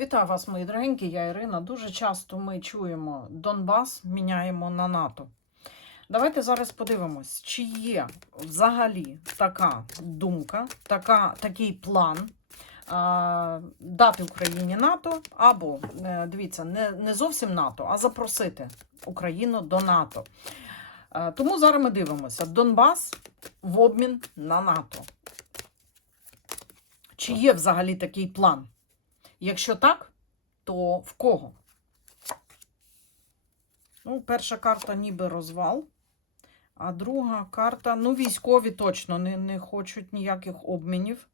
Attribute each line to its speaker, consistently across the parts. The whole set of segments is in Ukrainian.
Speaker 1: Вітаю вас, мої дорогенькі, я Ірина. Дуже часто ми чуємо Донбас міняємо на НАТО. Давайте зараз подивимось, чи є взагалі така думка, така, такий план а, дати Україні НАТО, або, е, дивіться, не, не зовсім НАТО, а запросити Україну до НАТО. Е, Тому зараз ми дивимося: Донбас в обмін на НАТО. Чи є взагалі такий план? Якщо так, то в кого? Ну, перша карта ніби розвал, а друга карта, ну, військові точно не, не хочуть ніяких обмінів.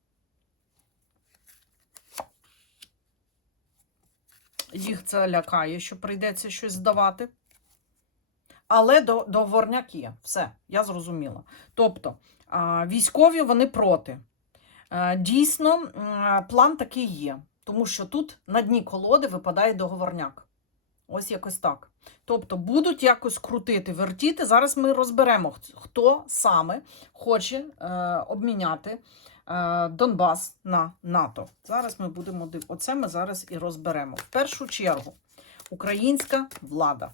Speaker 1: Їх це лякає, що прийдеться щось здавати. Але до, договорняк є. Все, я зрозуміла. Тобто, військові вони проти. Е, Дійсно, план такий є, тому що тут на дні колоди випадає договорняк. Ось якось так. Тобто будуть якось крутити, вертіти. Зараз ми розберемо, хто саме хоче е, обміняти е, Донбас на НАТО. Зараз ми будемо. Оце ми зараз і розберемо. В першу чергу, українська влада.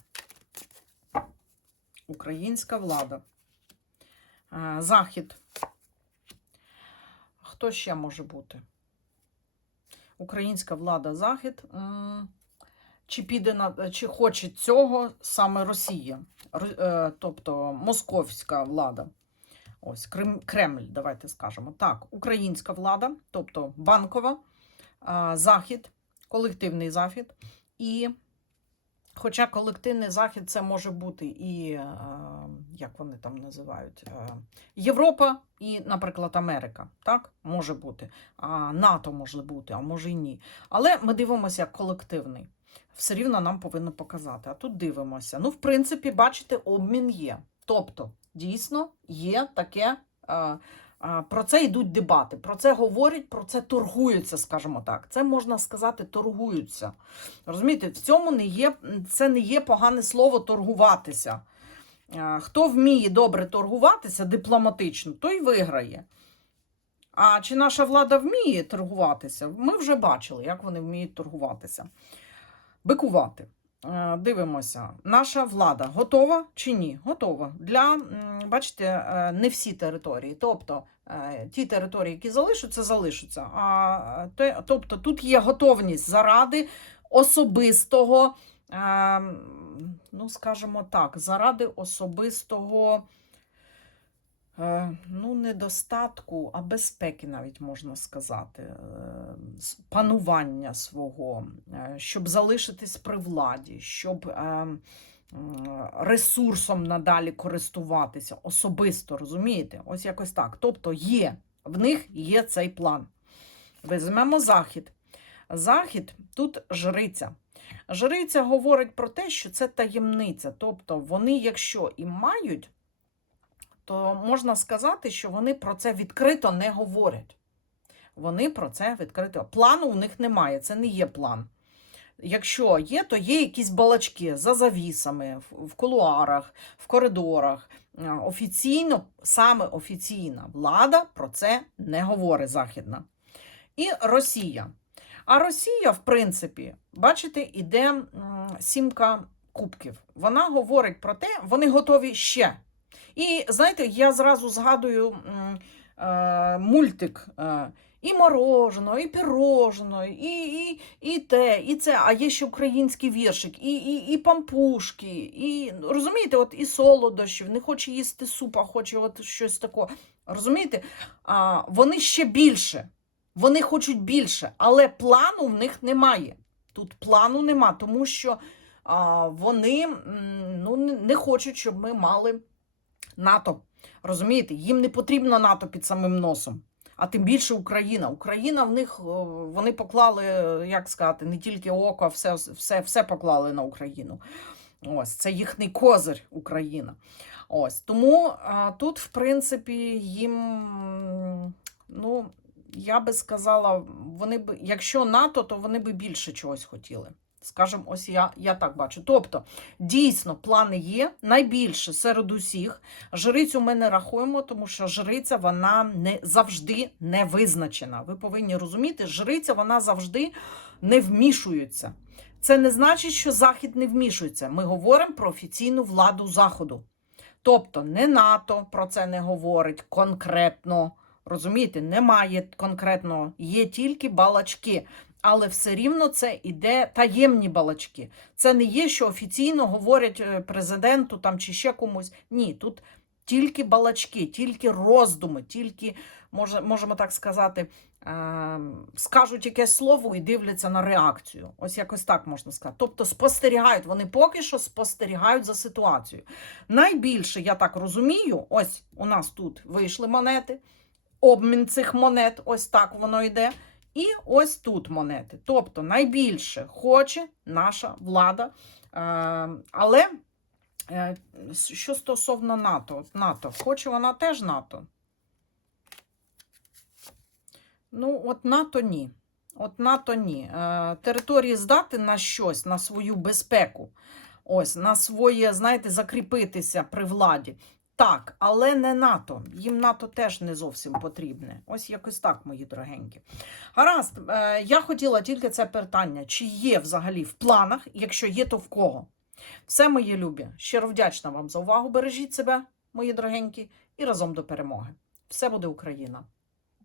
Speaker 1: Українська влада. Е, Захід. Хто ще може бути? Українська влада Захід. Чи піде на чи хоче цього саме Росія? Е, Тобто московська влада. Ось Крем, Кремль, давайте скажемо. Так, українська влада, тобто банкова, захід, колективний захід. І Хоча колективний захід це може бути і, е, як вони там називають, е, Європа і, наприклад, Америка. Так, може бути. А НАТО може бути, а може і ні. Але ми дивимося як колективний. Все рівно нам повинно показати. А тут дивимося. Ну, в принципі, бачите, обмін є. Тобто, дійсно, є таке. Про це йдуть дебати, про це говорять, про це торгуються, скажімо так. Це можна сказати, торгуються. Розумієте, в цьому не є, це не є погане слово торгуватися. Хто вміє добре торгуватися дипломатично, той виграє. А чи наша влада вміє торгуватися? Ми вже бачили, як вони вміють торгуватися. Бикувати. Е, Дивимося, наша влада готова чи ні? Готова. Для, бачите, е, не всі території. Тобто е, ті території, які залишаться, залишаться. А, тобто тут є готовність заради особистого, е, ну, скажімо так, заради особистого. Е, Ну, недостатку, а безпеки навіть можна сказати, е, панування свого, е, щоб залишитись при владі, щоб ресурсом надалі користуватися особисто, розумієте? Ось якось так. Тобто є, в них є цей план. Візьмемо захід. Захід тут жриця. Жриця говорить про те, що це таємниця. Тобто, вони, якщо і мають, то можна сказати, що вони про це відкрито не говорять. Вони про це відкрито. Плану у них немає, це не є план. Якщо є, то є якісь балачки за завісами, в кулуарах, в коридорах. Офіційно, саме офіційна влада про це не говорить західна. І Росія. А Росія, в принципі, бачите, іде сімка кубків. Вона говорить про те, вони готові ще. І знаєте, я зразу згадую е, мультик. Е, і мороженого, і піроженого, і, і, і те, і це. А є ще український віршик, і, і, і пампушки, і розумієте, от і солодощів, не хоче їсти суп, а хоче от щось такого. Розумієте? А, вони ще більше. Вони хочуть більше, але плану в них немає. Тут плану нема, тому що а, вони ну, не хочуть, щоб ми мали НАТО. Розумієте, їм не потрібно НАТО під самим носом. А тим більше Україна. Україна в них вони поклали, як сказати, не тільки око, все, все, все поклали на Україну. Ось це їхній козир Україна. Ось тому а, тут, в принципі, їм, ну, я би сказала, вони б, якщо НАТО, то вони би більше чогось хотіли. Скажем, ось я, я так бачу. Тобто, дійсно, плани є найбільше серед усіх. Жрицю ми не рахуємо, тому що жриця вона не завжди не визначена. Ви повинні розуміти, жриця вона завжди не вмішуються. Це не значить, що Захід не вмішується. Ми говоримо про офіційну владу Заходу. Тобто не НАТО про це не говорить конкретно. Розумієте, немає конкретного, є тільки балачки. Але все рівно це іде таємні балачки. Це не є, що офіційно говорять е, президенту там чи ще комусь. Ні, тут тільки балачки, тільки роздуми, тільки, може, можемо так сказати, е, скажуть якесь слово і дивляться на реакцію. Ось якось так можна сказати. Тобто спостерігають, вони поки що спостерігають за ситуацією. Найбільше, я так розумію, ось у нас тут вийшли монети, обмін цих монет, ось так воно йде. І ось тут монети. Тобто найбільше хоче наша влада. Е, але е, що стосовно НАТО, НАТО, хоче вона теж НАТО. Ну, от НАТО ні. От НАТО ні. Е, території здати на щось, на свою безпеку. Ось, на своє, знаєте, закріпитися при владі. Так, але не НАТО. Їм НАТО теж не зовсім потрібне. Ось якось так, мої дорогенькі. Гаразд, е, я хотіла тільки це питання, чи є взагалі в планах, якщо є, то в кого. Все, мої любі, щиро вдячна вам за увагу. Бережіть себе, мої дорогенькі, і разом до перемоги. Все буде Україна!